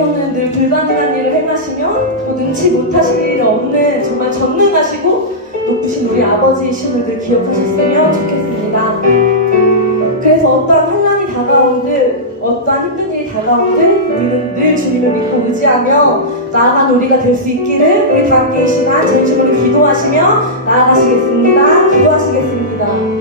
주께서는 늘 불가능한 일을 행하시며 또 능치 못하실 일이 없는 정말 전능하시고 높으신 우리 아버지이심을 늘 기억하셨으면 좋겠습니다. 그래서 어떠한 환난이 다가오든 어떠한 힘든 일이 다가오든 우리는 늘 주님을 믿고 의지하며 나아간 우리가 될 수 있기를 우리 다 함께 이 시간 진심으로 기도하시며 나아가시겠습니다. 기도하시겠습니다.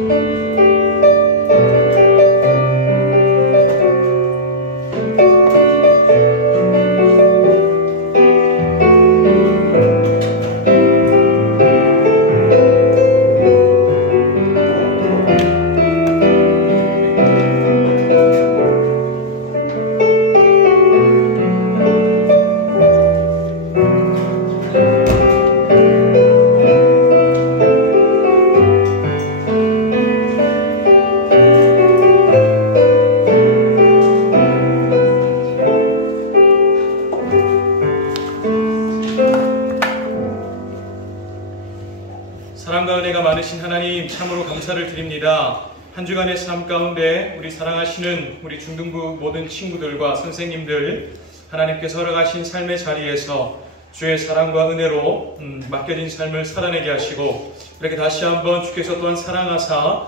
사랑과 은혜가 많으신 하나님 참으로 감사를 드립니다. 한 주간의 삶 가운데 우리 사랑하시는 우리 중등부 모든 친구들과 선생님들 하나님께서 허락하신 삶의 자리에서 주의 사랑과 은혜로 맡겨진 삶을 살아내게 하시고 이렇게 다시 한번 주께서 또한 사랑하사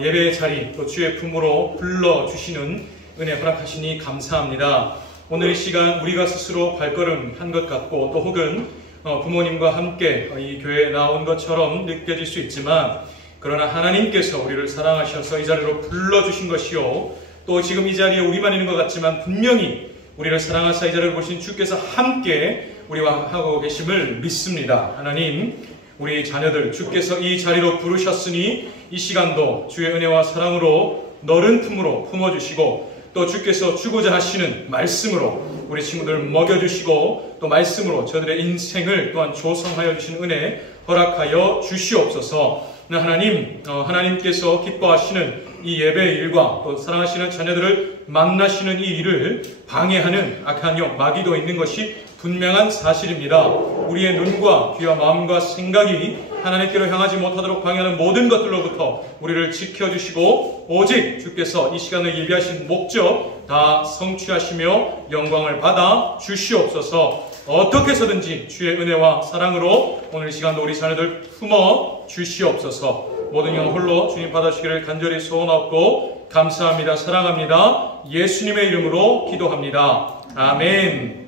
예배의 자리 또 주의 품으로 불러주시는 은혜 허락하시니 감사합니다. 오늘 이 시간 우리가 스스로 발걸음 한 것 같고 또 혹은 부모님과 함께 이 교회에 나온 것처럼 느껴질 수 있지만 그러나 하나님께서 우리를 사랑하셔서 이 자리로 불러주신 것이요 또 지금 이 자리에 우리만 있는 것 같지만 분명히 우리를 사랑하사 이 자리를 보신 주께서 함께 우리와 하고 계심을 믿습니다. 하나님 우리 자녀들 주께서 이 자리로 부르셨으니 이 시간도 주의 은혜와 사랑으로 너른 품으로 품어주시고 또 주께서 주고자 하시는 말씀으로 우리 친구들 먹여주시고 또 말씀으로 저들의 인생을 또한 조성하여 주시는 은혜 허락하여 주시옵소서. 하나님, 하나님께서 기뻐하시는 이 예배의 일과 또 사랑하시는 자녀들을 만나시는 이 일을 방해하는 악한 영, 마귀도 있는 것이 분명한 사실입니다. 우리의 눈과 귀와 마음과 생각이 하나님께로 향하지 못하도록 방해하는 모든 것들로부터 우리를 지켜주시고 오직 주께서 이 시간을 예비하신 목적 다 성취하시며 영광을 받아 주시옵소서. 어떻게 해서든지 주의 은혜와 사랑으로 오늘 이 시간도 우리 자녀들 품어 주시옵소서. 모든 영 홀로 주님 받아주시기를 간절히 소원하옵고 감사합니다. 사랑합니다. 예수님의 이름으로 기도합니다. 아멘.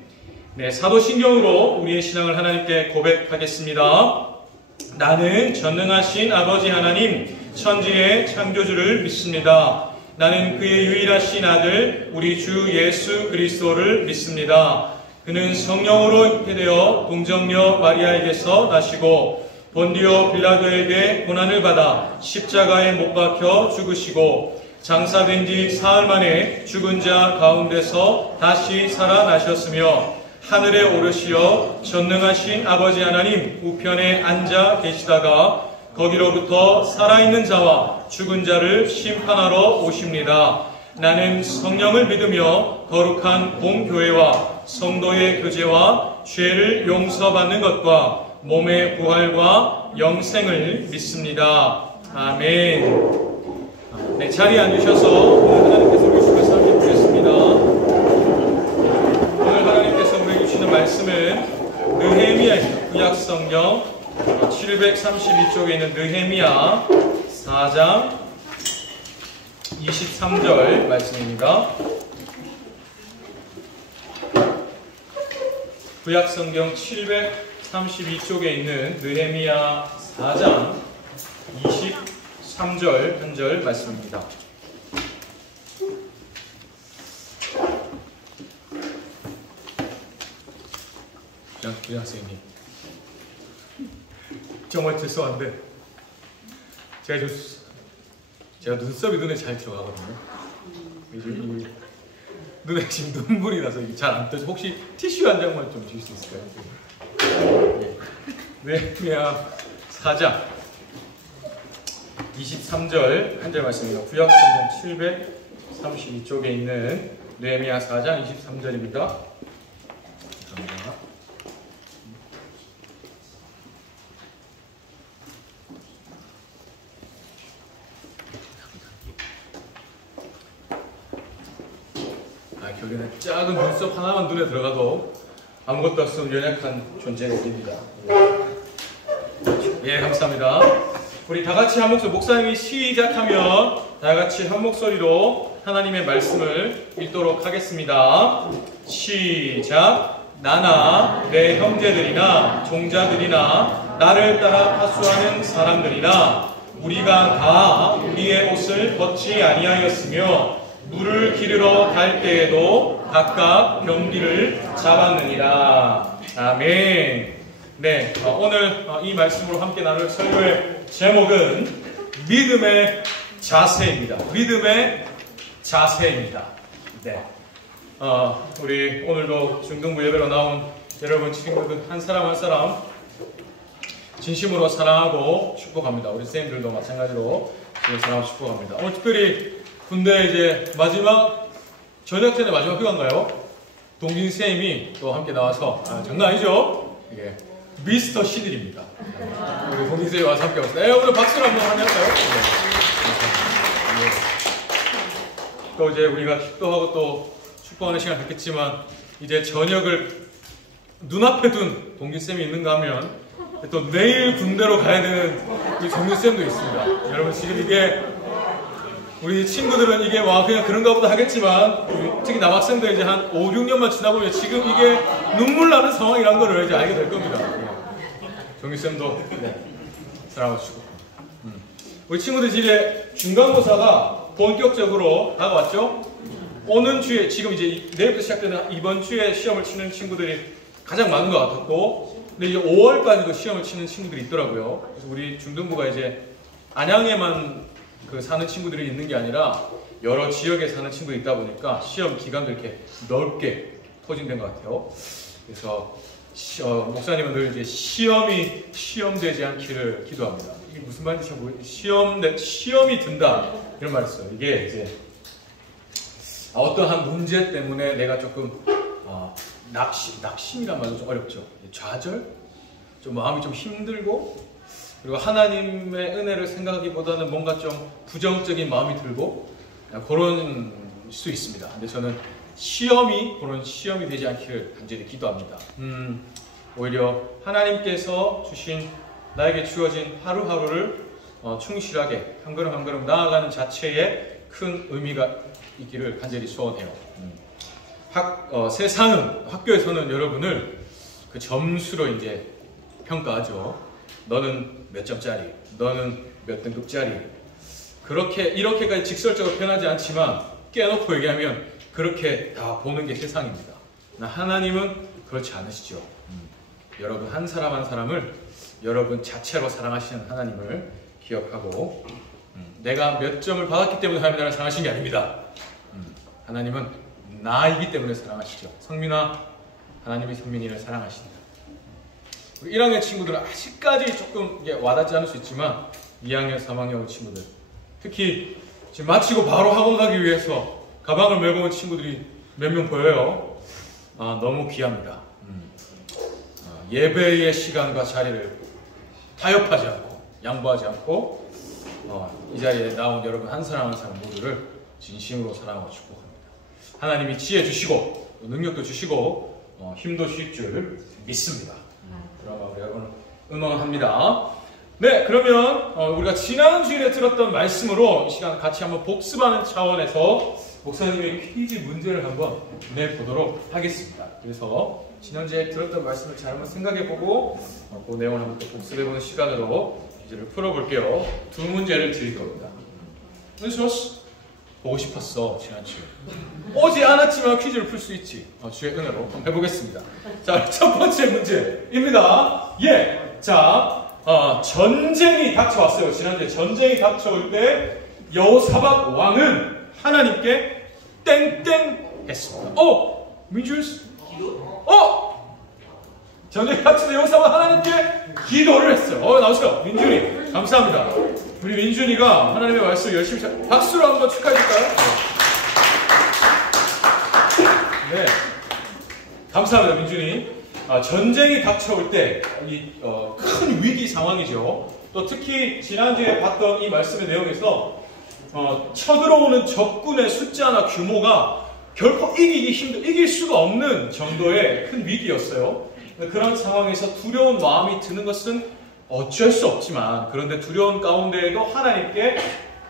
네, 사도신경으로 우리의 신앙을 하나님께 고백하겠습니다. 나는 전능하신 아버지 하나님 천지의 창조주를 믿습니다. 나는 그의 유일하신 아들 우리 주 예수 그리스도를 믿습니다. 그는 성령으로 잉태되어 동정녀 마리아에게서 나시고 본디오 빌라도에게 고난을 받아 십자가에 못 박혀 죽으시고 장사된 지 사흘 만에 죽은 자 가운데서 다시 살아나셨으며 하늘에 오르시어 전능하신 아버지 하나님 우편에 앉아 계시다가 거기로부터 살아있는 자와 죽은 자를 심판하러 오십니다. 나는 성령을 믿으며 거룩한 공교회와 성도의 교제와 죄를 용서받는 것과 몸의 부활과 영생을 믿습니다. 아멘. 네, 자리에 앉으셔서 오늘 하나님께서 우리 주께 설교 드렸습니다. 오늘 하나님께서 우리에게 주시는 말씀은 느헤미야입니다. 구약성경 732쪽에 있는 느헤미야 4장 23절 말씀입니다. 구약성경 732쪽에 있는 느헤미야 4장 23절 한 절 말씀입니다. 학생님 정말 죄송한데 제가 눈썹이 눈에 잘 들어가거든요. 눈에 지금 눈물이 나서 잘 안 떠져. 혹시 티슈 한 장만 좀 줄 수 있을까요? 네, 느헤미야 4장 23절 한 절 말씀입니다. 구약성경 732쪽에 있는 느헤미야 4장 23절입니다. 감사합니다. 작은 눈썹 하나만 눈에 들어가도 아무것도 없으면 연약한 존재가 됩니다. 예, 감사합니다. 우리 다 같이 한 목소리, 목사님이 시작하면 다 같이 한 목소리로 하나님의 말씀을 읽도록 하겠습니다. 시작. 나나 내 형제들이나 종자들이나 나를 따라 파수하는 사람들이나 우리가 다 우리의 옷을 벗지 아니하였으며 물을 기르러 갈 때에도 각각 병기를 잡았느니라. 아멘. 네, 오늘 이 말씀으로 함께 나눌 설교의 제목은 믿음의 자세입니다. 믿음의 자세입니다. 네, 우리 오늘도 중등부 예배로 나온 여러분 친구들 한 사람 한 사람 진심으로 사랑하고 축복합니다. 우리 선생님들도 마찬가지로 사랑하고 축복합니다. 오늘 특별히 군대 이제 마지막 저녁 전에 마지막 휴가인가요? 동진 선생님이 또 함께 나와서 장난 아니죠? 이게 미스터 시들입니다. 우리 동진 선생님이 와서 함께 왔어요. 네, 오늘 박수를 한번 할까요? 네. 또 이제 우리가 기도하고 또 축복하는 시간 됐겠지만 이제 저녁을 눈앞에 둔 동진 쌤이 있는가 하면 또 내일 군대로 가야 되는 우리 정준 쌤도 있습니다. 여러분 지금 이게 우리 친구들은 이게 와 그냥 그런가 보다 하겠지만 특히 남학생들 이제 한 5, 6년만 지나보면 지금 이게 눈물 나는 상황이란 거를 이제 알게 될 겁니다. 정규 쌤도 사랑하고 주시고 우리 친구들 이제 중간고사가 본격적으로 다가왔죠. 오는 주에 지금 이제 내일부터 시작되는 이번 주에 시험을 치는 친구들이 가장 많은 것 같았고, 근데 이제 5월까지도 시험을 치는 친구들이 있더라고요. 그래서 우리 중등부가 이제 안양에만 사는 친구들이 있는 게 아니라 여러 지역에 사는 친구들이 있다 보니까 시험 기간도 이렇게 넓게 포진된 것 같아요. 그래서 목사님은 늘 이제 시험되지 않기를 기도합니다. 이게 무슨 말인지 잘 모르겠어요. 시험이 든다 이런 말 있어요. 이게 이제 어떠한 문제 때문에 내가 조금 낙심이란 말도 좀 어렵죠. 좌절, 좀 마음이 좀 힘들고. 그리고 하나님의 은혜를 생각하기보다는 뭔가 좀 부정적인 마음이 들고 그런 수 있습니다. 근데 저는 그런 시험이 되지 않기를 간절히 기도합니다. 오히려 하나님께서 주신 나에게 주어진 하루하루를 충실하게 한 걸음 한 걸음 나아가는 자체에 큰 의미가 있기를 간절히 소원해요. 세상은, 학교에서는 여러분을 그 점수로 이제 평가하죠. 너는 몇 점짜리, 너는 몇 등급짜리. 이렇게까지 직설적으로 표현하지 않지만 깨놓고 얘기하면 그렇게 다 보는 게 세상입니다. 하나님은 그렇지 않으시죠. 여러분 한 사람 한 사람을 여러분 자체로 사랑하시는 하나님을 기억하고 내가 몇 점을 받았기 때문에 하나님이 나를 사랑하신 게 아닙니다. 하나님은 나이기 때문에 사랑하시죠. 성민아, 하나님이 성민이를 사랑하신다. 우리 1학년 친구들은 아직까지 조금 와닿지 않을 수 있지만 2학년, 3학년 친구들 특히 지금 마치고 바로 학원 가기 위해서 가방을 메고 온 친구들이 몇 명 보여요. 너무 귀합니다. 예배의 시간과 자리를 타협하지 않고 양보하지 않고 이 자리에 나온 여러분 한 사람 한 사람 모두를 진심으로 사랑하고 축복합니다. 하나님이 지혜 주시고 능력도 주시고 힘도 주실 줄 믿습니다. 그럼 여러분 응원합니다. 네, 그러면 우리가 지난 주일에 들었던 말씀으로 이 시간 같이 한번 복습하는 차원에서 목사님의 퀴즈 문제를 한번 내보도록 하겠습니다. 그래서 지난주에 들었던 말씀을 잘 한번 생각해보고 그 내용을 한번 또 복습해보는 시간으로 퀴즈를 풀어볼게요. 두 문제를 드릴 겁니다. 보고 싶었어. 지난주에 오지 않았지만 퀴즈를 풀 수 있지. 주의 은혜로 한번 해보겠습니다. 자, 첫 번째 문제입니다. 자, 전쟁이 닥쳐왔어요. 지난주에 전쟁이 닥쳐올 때 여호사밧 왕은 하나님께 땡땡 했습니다. 민주스 전쟁이 닥칠 때 여호사밧 하나님께 기도를 했어요. 나오시죠. 민준이 감사합니다. 우리 민준이가 하나님의 말씀 열심히 박수로 한번 축하해줄까요? 네, 감사합니다. 민준이. 전쟁이 닥쳐올 때 큰 위기 상황이죠. 또 특히 지난주에 봤던 이 말씀의 내용에서 쳐들어오는 적군의 숫자나 규모가 결코 이길 수가 없는 정도의 큰 위기였어요. 그런 상황에서 두려운 마음이 드는 것은 어쩔 수 없지만, 그런데 두려운 가운데에도 하나님께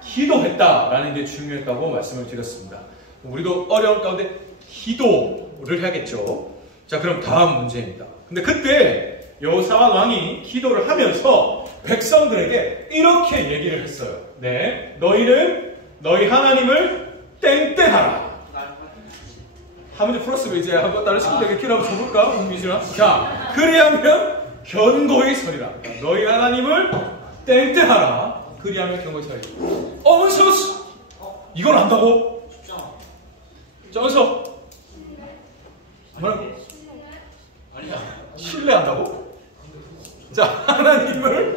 기도했다라는 게 중요했다고 말씀을 드렸습니다. 우리도 어려운 가운데 기도를 해야겠죠. 자, 그럼 다음 문제입니다. 근데 그때 여호사밧 왕이 기도를 하면서 백성들에게 이렇게 얘기를 했어요. 네, 너희는 너희 하나님을 땡땡하라. 하문제 플러스 이제 한번 다른 친구들에게 기도 한번 줘볼까? 민준아. 자, 그리하면 견고히 서리라. 너희 하나님을 땡땡하라. 그리하면 견고히 서리라. 은서, 이걸 안다고? 자, 은서. 뭐라고? 아니야. 신뢰한다고? 자, 하나님을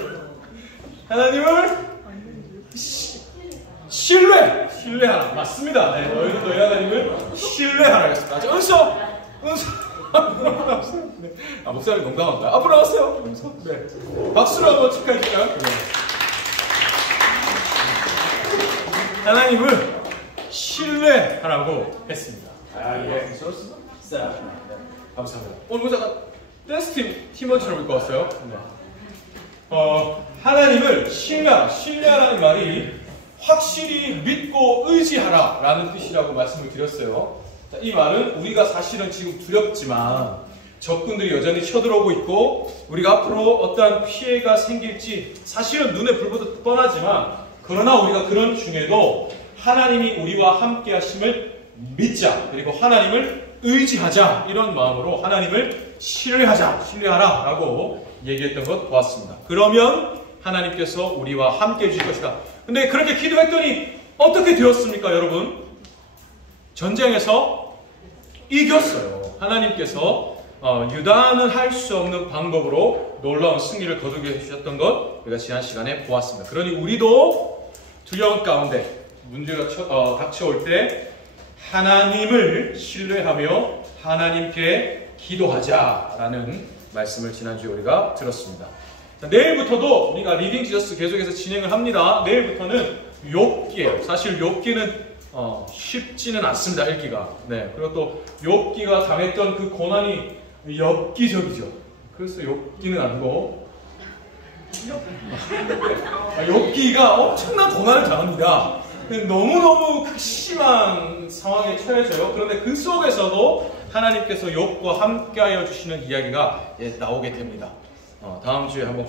신뢰하라. 맞습니다. 네, 너희는 너희 하나님을 신뢰하라 했습니다. 자, 은서. 네. 목사님 농담한다. 앞으로 나왔어요. 네. 박수로 한번 축하해 주세요. 네. 하나님을 신뢰하라고 했습니다. 예. 자, 감사합니다. 오늘 모자가 댄스 팀원처럼 입고 왔어요. 네. 하나님을 신뢰하라는 말이 확실히 믿고 의지하라라는 뜻이라고 말씀을 드렸어요. 자, 이 말은 우리가 사실은 지금 두렵지만 적군들이 여전히 쳐들어오고 있고 우리가 앞으로 어떠한 피해가 생길지 사실은 눈에 불보듯 뻔하지만, 그러나 우리가 그런 중에도 하나님이 우리와 함께 하심을 믿자, 그리고 하나님을 의지하자, 이런 마음으로 하나님을 신뢰하라 라고 얘기했던 것 보았습니다. 그러면 하나님께서 우리와 함께 해주실 것이다. 근데 그렇게 기도했더니 어떻게 되었습니까, 여러분? 전쟁에서 이겼어요. 하나님께서 유다는 할 수 없는 방법으로 놀라운 승리를 거두게 해주셨던 것 우리가 지난 시간에 보았습니다. 그러니 우리도 두려움 가운데 문제가 닥쳐올 때 하나님을 신뢰하며 하나님께 기도하자라는 말씀을 지난주에 우리가 들었습니다. 자, 내일부터도 우리가 리딩 지저스 계속해서 진행을 합니다. 내일부터는 욥기예요. 사실 욥기는 쉽지는 않습니다, 읽기가. 네, 그리고 또 욥기가 당했던 그 고난이 엽기적이죠. 그래서 욥기는 아니고 욥기가 엄청난 고난을 당합니다. 너무너무 극심한 상황에 처해져요. 그런데 그 속에서도 하나님께서 욥과 함께하여 주시는 이야기가 나오게 됩니다. 다음 주에 한번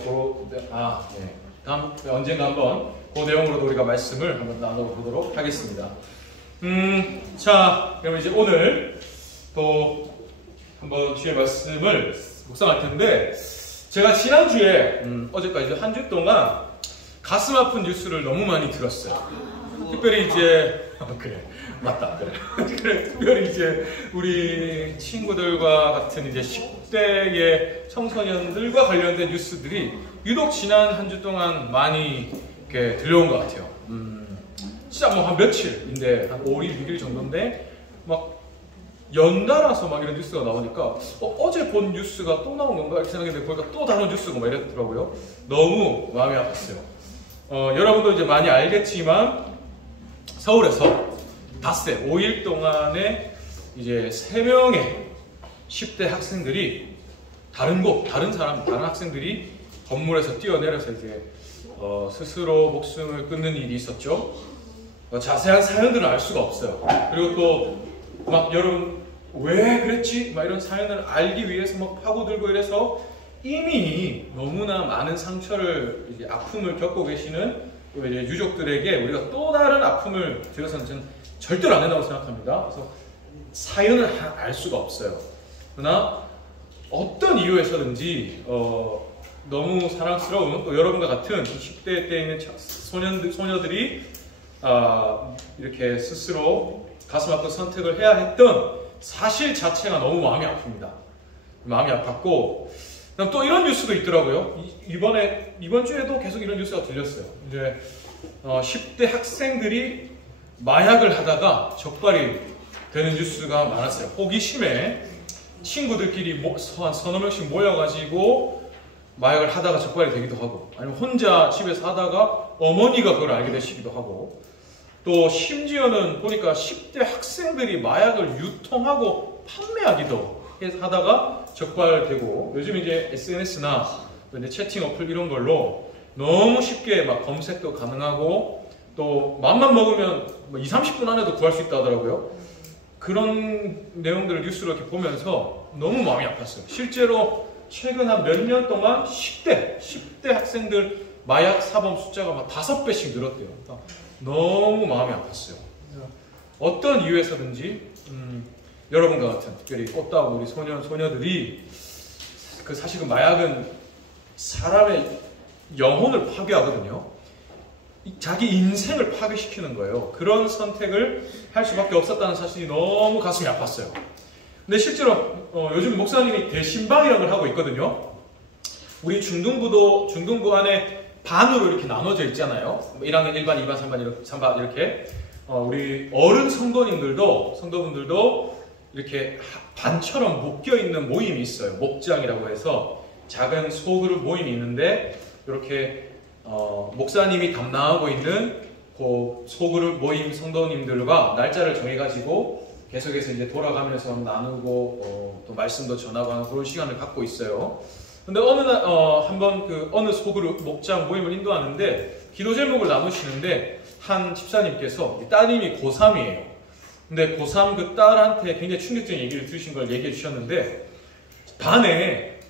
언젠가 한번 그 내용으로도 우리가 말씀을 한번 나눠보도록 하겠습니다. 자, 그럼 이제 오늘 또 한번 주의 말씀을 묵상할 텐데, 제가 지난주에 어제까지 한 주 동안 가슴 아픈 뉴스를 너무 많이 들었어요. 특별히 이제 그래 특별히 이제 우리 친구들과 같은 이제 10대의 청소년들과 관련된 뉴스들이 유독 지난 한 주 동안 많이 이렇게 들려온 것 같아요. 진짜 뭐 한 며칠인데 한 5일, 6일 정도인데 막 연달아서 막 이런 뉴스가 나오니까 어제 본 뉴스가 또 나온 건가 이렇게 생각했는데 보니까 또 다른 뉴스가 막 이랬더라고요. 너무 마음이 아팠어요. 여러분도 이제 많이 알겠지만 서울에서 닷새 5일 동안에 이제 3명의 10대 학생들이 다른 학생들이 건물에서 뛰어내려서 이제 스스로 목숨을 끊는 일이 있었죠. 자세한 사연들은 알 수가 없어요. 그리고 또 막 여러분 왜 그랬지? 막 이런 사연을 알기 위해서 막 파고들고 이래서 이미 너무나 많은 상처를 이제 아픔을 겪고 계시는 이제 유족들에게 우리가 또 다른 아픔을 드려서는 저는 절대로 안 된다고 생각합니다. 그래서 사연을 알 수가 없어요. 그러나 어떤 이유에서든지 너무 사랑스러운 또 여러분과 같은 10대 때 있는 소녀들이 이렇게 스스로 가슴 아픈 선택을 해야 했던 사실 자체가 너무 마음이 아픕니다. 마음이 아팠고, 그다음 또 이런 뉴스도 있더라고요. 이번 주에도 계속 이런 뉴스가 들렸어요. 이제 10대 학생들이 마약을 하다가 적발이 되는 뉴스가 많았어요. 호기심에 친구들끼리 한 서너 명씩 모여가지고 마약을 하다가 적발이 되기도 하고, 아니면 혼자 집에서 하다가 어머니가 그걸 알게 되시기도 하고, 또 심지어는 보니까 10대 학생들이 마약을 유통하고 판매하기도 하다가 적발되고, 요즘 이제 SNS나 이제 채팅 어플 이런 걸로 너무 쉽게 막 검색도 가능하고, 또 맘만 먹으면 2, 30분 안에도 구할 수 있다 하더라고요. 그런 내용들을 뉴스로 이렇게 보면서 너무 마음이 아팠어요. 실제로 최근 한 몇 년 동안 10대 학생들 마약 사범 숫자가 막 5배씩 늘었대요. 그러니까 너무 마음이 아팠어요. 어떤 이유에서든지 여러분과 같은 특별히 꽃다운 우리 소녀들이 사실 그 마약은 사람의 영혼을 파괴하거든요. 자기 인생을 파괴시키는 거예요. 그런 선택을 할 수밖에 없었다는 사실이 너무 가슴이 아팠어요. 근데 실제로 요즘 목사님이 대신방이라는 걸 하고 있거든요. 우리 중등부 안에 반으로 이렇게 나눠져 있잖아요. 1학년 1반, 2반, 3반 이렇게 우리 어른 성도분들도 이렇게 반처럼 묶여 있는 모임이 있어요. 목장이라고 해서 작은 소그룹 모임이 있는데, 이렇게 목사님이 담당하고 있는 그 소그룹 모임 성도님들과 날짜를 정해가지고 계속해서 이제 돌아가면서 나누고 또 말씀도 전하고 하는 그런 시간을 갖고 있어요. 근데 어느 날 한번 어느 소그룹 목장 모임을 인도하는데 기도 제목을 나누시는데, 한 집사님께서 따님이 고3이에요. 근데 고3 그 딸한테 굉장히 충격적인 얘기를 들으신 걸 얘기해 주셨는데, 반에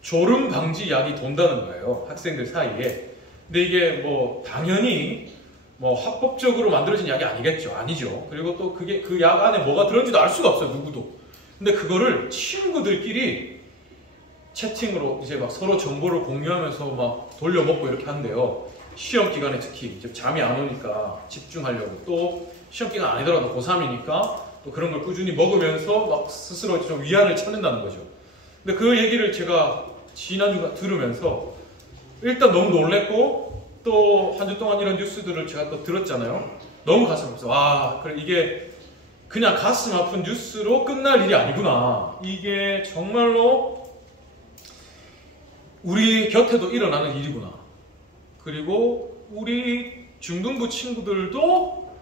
졸음 방지 약이 돈다는 거예요, 학생들 사이에. 근데 이게 뭐 당연히 뭐 합법적으로 만들어진 약이 아니겠죠. 아니죠. 그리고 또 그게 그 약 안에 뭐가 들었는지도 알 수가 없어요, 누구도. 근데 그거를 친구들끼리 채팅으로 이제 막 서로 정보를 공유하면서 막 돌려먹고 이렇게 한대요. 시험 기간에 특히 이제 잠이 안 오니까 집중하려고, 또 시험 기간 아니더라도 고3이니까 또 그런 걸 꾸준히 먹으면서 막 스스로 좀 위안을 찾는다는 거죠. 근데 그 얘기를 제가 지난주에 들으면서 일단 너무 놀랬고, 또 한 주 동안 이런 뉴스들을 제가 또 들었잖아요. 너무 가슴 아팠어요. 와, 그래 이게 그냥 가슴 아픈 뉴스로 끝날 일이 아니구나. 이게 정말로 우리 곁에도 일어나는 일이구나. 그리고 우리 중등부 친구들도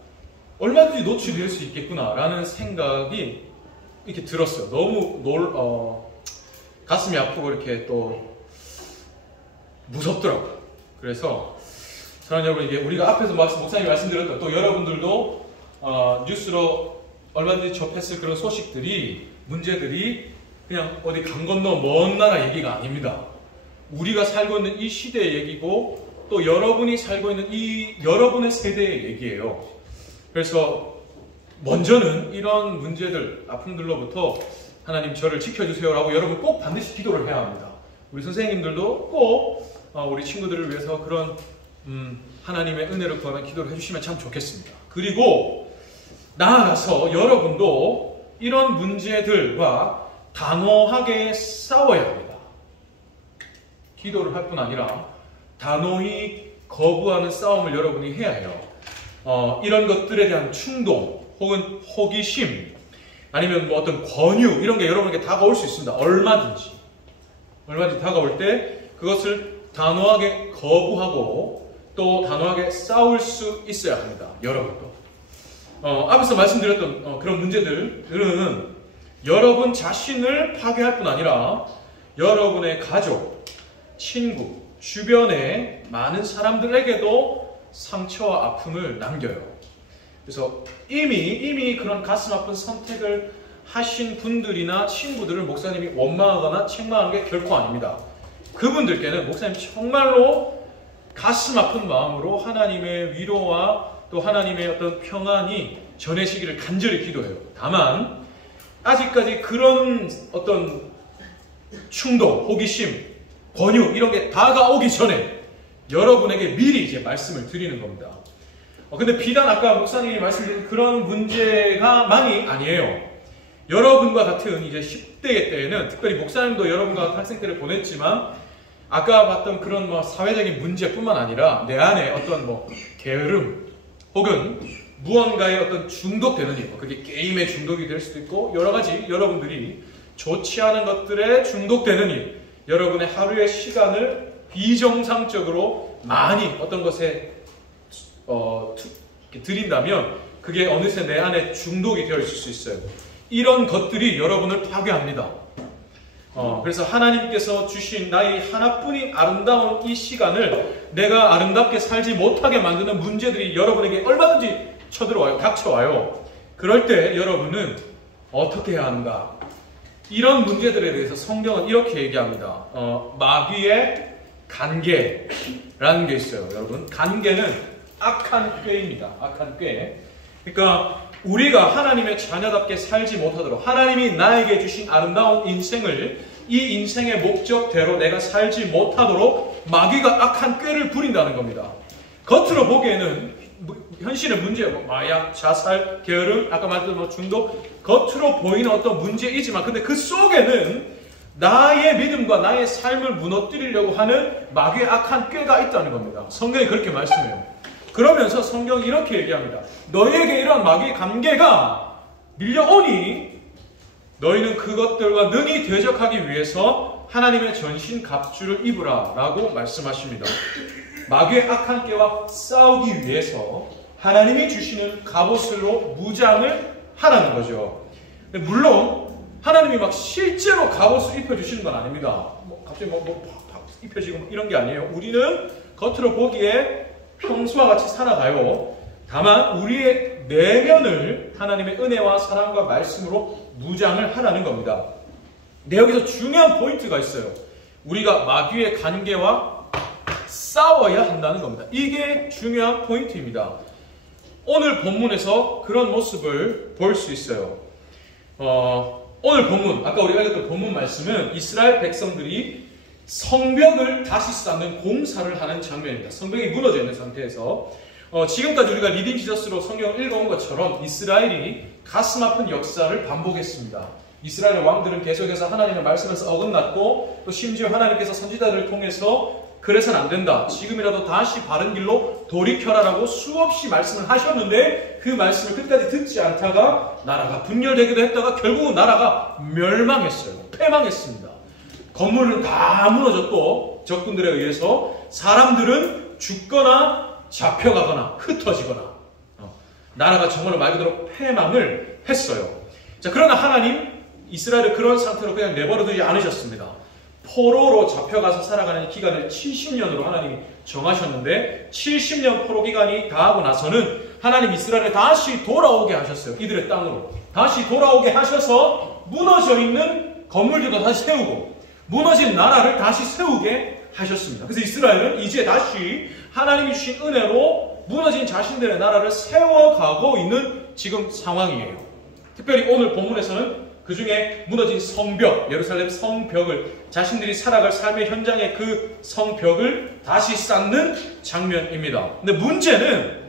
얼마든지 노출이 될 수 있겠구나 라는 생각이 이렇게 들었어요. 너무 가슴이 아프고 이렇게 또 무섭더라고요. 그래서 사랑하는 여러분, 이게 우리가 앞에서 목사님이 말씀드렸던, 또 여러분들도 뉴스로 얼마든지 접했을 그런 소식들이, 문제들이 그냥 어디 강 건너 먼 나라 얘기가 아닙니다. 우리가 살고 있는 이 시대의 얘기고, 또 여러분이 살고 있는 이 여러분의 세대의 얘기예요. 그래서 먼저는 이런 문제들, 아픔들로부터 하나님 저를 지켜주세요라고 여러분 꼭 반드시 기도를 해야 합니다. 우리 선생님들도 꼭 우리 친구들을 위해서 그런 하나님의 은혜를 구하는 기도를 해주시면 참 좋겠습니다. 그리고 나아가서 여러분도 이런 문제들과 단호하게 싸워야 합니다. 기도를 할 뿐 아니라 단호히 거부하는 싸움을 여러분이 해야 해요. 이런 것들에 대한 충동 혹은 호기심, 아니면 뭐 어떤 권유, 이런 게 여러분에게 다가올 수 있습니다. 얼마든지 다가올 때 그것을 단호하게 거부하고 또 단호하게 싸울 수 있어야 합니다. 여러분도. 앞에서 말씀드렸던 그런 문제들은 여러분 자신을 파괴할 뿐 아니라 여러분의 가족, 친구, 주변의 많은 사람들에게도 상처와 아픔을 남겨요. 그래서 이미 그런 가슴 아픈 선택을 하신 분들이나 친구들을 목사님이 원망하거나 책망하는 게 결코 아닙니다. 그분들께는 목사님 정말로 가슴 아픈 마음으로 하나님의 위로와 또 하나님의 어떤 평안이 전해지기를 간절히 기도해요. 다만 아직까지 그런 어떤 충동, 호기심, 권유 이런 게 다가오기 전에 여러분에게 미리 이제 말씀을 드리는 겁니다. 근데 비단 아까 목사님이 말씀드린 그런 문제가만이 아니에요. 여러분과 같은 이제 10대 때에는, 특별히 목사님도 여러분과 같은 학생 때를 보냈지만, 아까 봤던 그런 뭐 사회적인 문제뿐만 아니라 내 안에 어떤 뭐 게으름 혹은 무언가에 어떤 중독되는 일, 그게 게임에 중독이 될 수도 있고 여러 가지 여러분들이 좋지 않은 것들에 중독되는 일, 여러분의 하루의 시간을 비정상적으로 많이 어떤 것에 드린다면 그게 어느새 내 안에 중독이 되어 있을 수 있어요. 이런 것들이 여러분을 파괴합니다. 그래서 하나님께서 주신 나의 하나뿐인 아름다운 이 시간을 내가 아름답게 살지 못하게 만드는 문제들이 여러분에게 얼마든지 쳐들어와요. 닥쳐와요. 그럴 때 여러분은 어떻게 해야 하는가? 이런 문제들에 대해서 성경은 이렇게 얘기합니다. 마귀의 간계라는 게 있어요. 여러분, 간계는 악한 꾀입니다. 악한 꾀. 그러니까 우리가 하나님의 자녀답게 살지 못하도록, 하나님이 나에게 주신 아름다운 인생을 이 인생의 목적대로 내가 살지 못하도록 마귀가 악한 꾀를 부린다는 겁니다. 겉으로 보기에는 현실의 문제예요. 마약, 자살, 게으름, 아까 말했던 중독, 겉으로 보이는 어떤 문제이지만 근데 그 속에는 나의 믿음과 나의 삶을 무너뜨리려고 하는 마귀의 악한 꾀가 있다는 겁니다. 성경이 그렇게 말씀해요. 그러면서 성경이 이렇게 얘기합니다. 너희에게 이런 마귀의 관계가 밀려오니 너희는 그것들과 능히 대적하기 위해서 하나님의 전신 갑주를 입으라 라고 말씀하십니다. 마귀의 악한 꾀와 싸우기 위해서 하나님이 주시는 갑옷으로 무장을 하라는 거죠. 물론 하나님이 막 실제로 갑옷을 입혀주시는 건 아닙니다. 갑자기 입혀지고 이런 게 아니에요. 우리는 겉으로 보기에 평소와 같이 살아가요. 다만 우리의 내면을 하나님의 은혜와 사랑과 말씀으로 무장을 하라는 겁니다. 근데 여기서 중요한 포인트가 있어요. 우리가 마귀의 관계와 싸워야 한다는 겁니다. 이게 중요한 포인트입니다. 오늘 본문에서 그런 모습을 볼 수 있어요. 오늘 본문, 아까 우리가 읽었던 본문 말씀은 이스라엘 백성들이 성벽을 다시 쌓는 공사를 하는 장면입니다. 성벽이 무너져 있는 상태에서 지금까지 우리가 리딩 지저스로 성경을 읽어온 것처럼 이스라엘이 가슴 아픈 역사를 반복했습니다. 이스라엘 왕들은 계속해서 하나님의 말씀에서 어긋났고 또 심지어 하나님께서 선지자들을 통해서 그래서는 안 된다. 지금이라도 다시 바른 길로 돌이켜라라고 수없이 말씀을 하셨는데 그 말씀을 끝까지 듣지 않다가 나라가 분열되기도 했다가 결국은 나라가 멸망했어요. 패망했습니다. 건물은 다 무너졌고 적군들에 의해서 사람들은 죽거나 잡혀가거나 흩어지거나 나라가 정말로 말 그대로 패망을 했어요. 자, 그러나 하나님 이스라엘을 그런 상태로 그냥 내버려두지 않으셨습니다. 포로로 잡혀가서 살아가는 기간을 70년으로 하나님이 정하셨는데 70년 포로 기간이 다하고 나서는 하나님 이스라엘을 다시 돌아오게 하셨어요. 이들의 땅으로 다시 돌아오게 하셔서 무너져 있는 건물들도 다시 세우고 무너진 나라를 다시 세우게 하셨습니다. 그래서 이스라엘은 이제 다시 하나님이 주신 은혜로 무너진 자신들의 나라를 세워가고 있는 지금 상황이에요. 특별히 오늘 본문에서는 그 중에 무너진 성벽, 예루살렘 성벽을 자신들이 살아갈 삶의 현장의 그 성벽을 다시 쌓는 장면입니다. 근데 문제는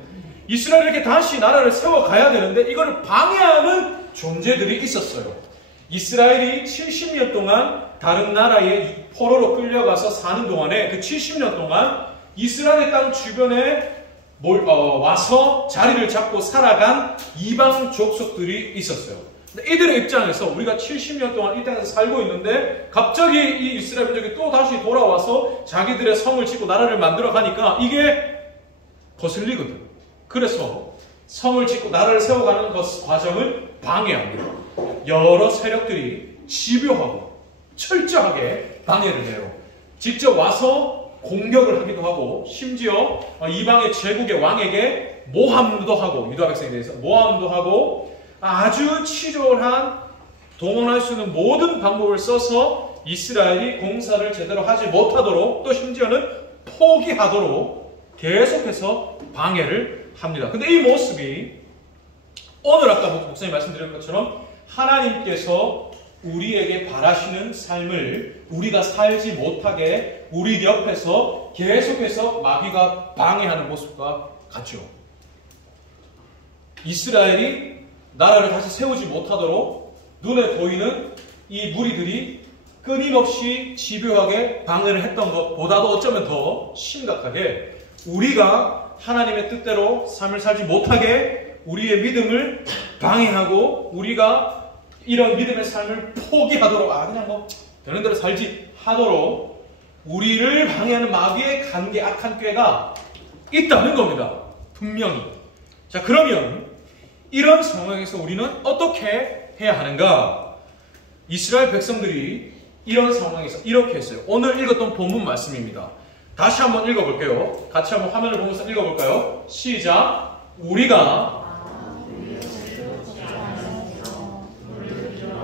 이스라엘에게 다시 나라를 세워가야 되는데 이거를 방해하는 존재들이 있었어요. 이스라엘이 70년 동안 다른 나라에 포로로 끌려가서 사는 동안에 그 70년 동안 이스라엘 땅 주변에 와서 자리를 잡고 살아간 이방 족속들이 있었어요. 근데 이들의 입장에서 우리가 70년 동안 이 땅에서 살고 있는데 갑자기 이 이스라엘 민족이 또 다시 돌아와서 자기들의 성을 짓고 나라를 만들어 가니까 이게 거슬리거든. 그래서 성을 짓고 나라를 세워가는 과정을 방해합니다. 여러 세력들이 집요하고 철저하게 방해를 해요. 직접 와서 공격을 하기도 하고 심지어 이방의 제국의 왕에게 모함도 하고 유다 백성에 대해서 모함도 하고 아주 치졸한 동원할 수 있는 모든 방법을 써서 이스라엘이 공사를 제대로 하지 못하도록 또 심지어는 포기하도록 계속해서 방해를 합니다. 근데 이 모습이 오늘 아까 목사님 말씀드린 것처럼 하나님께서 우리에게 바라시는 삶을 우리가 살지 못하게 우리 옆에서 계속해서 마귀가 방해하는 모습과 같죠. 이스라엘이 나라를 다시 세우지 못하도록 눈에 보이는 이 무리들이 끊임없이 집요하게 방해를 했던 것보다도 어쩌면 더 심각하게 우리가 하나님의 뜻대로 삶을 살지 못하게 우리의 믿음을 방해하고 우리가 이런 믿음의 삶을 포기하도록 그냥 되는 대로 살지 하도록 우리를 방해하는 마귀의 관계 악한 꾀가 있다는 겁니다. 분명히. 자, 그러면 이런 상황에서 우리는 어떻게 해야 하는가? 이스라엘 백성들이 이런 상황에서 이렇게 했어요. 오늘 읽었던 본문 말씀입니다. 다시 한번 읽어볼게요. 같이 한번 화면을 보면서 읽어볼까요? 시작. 우리가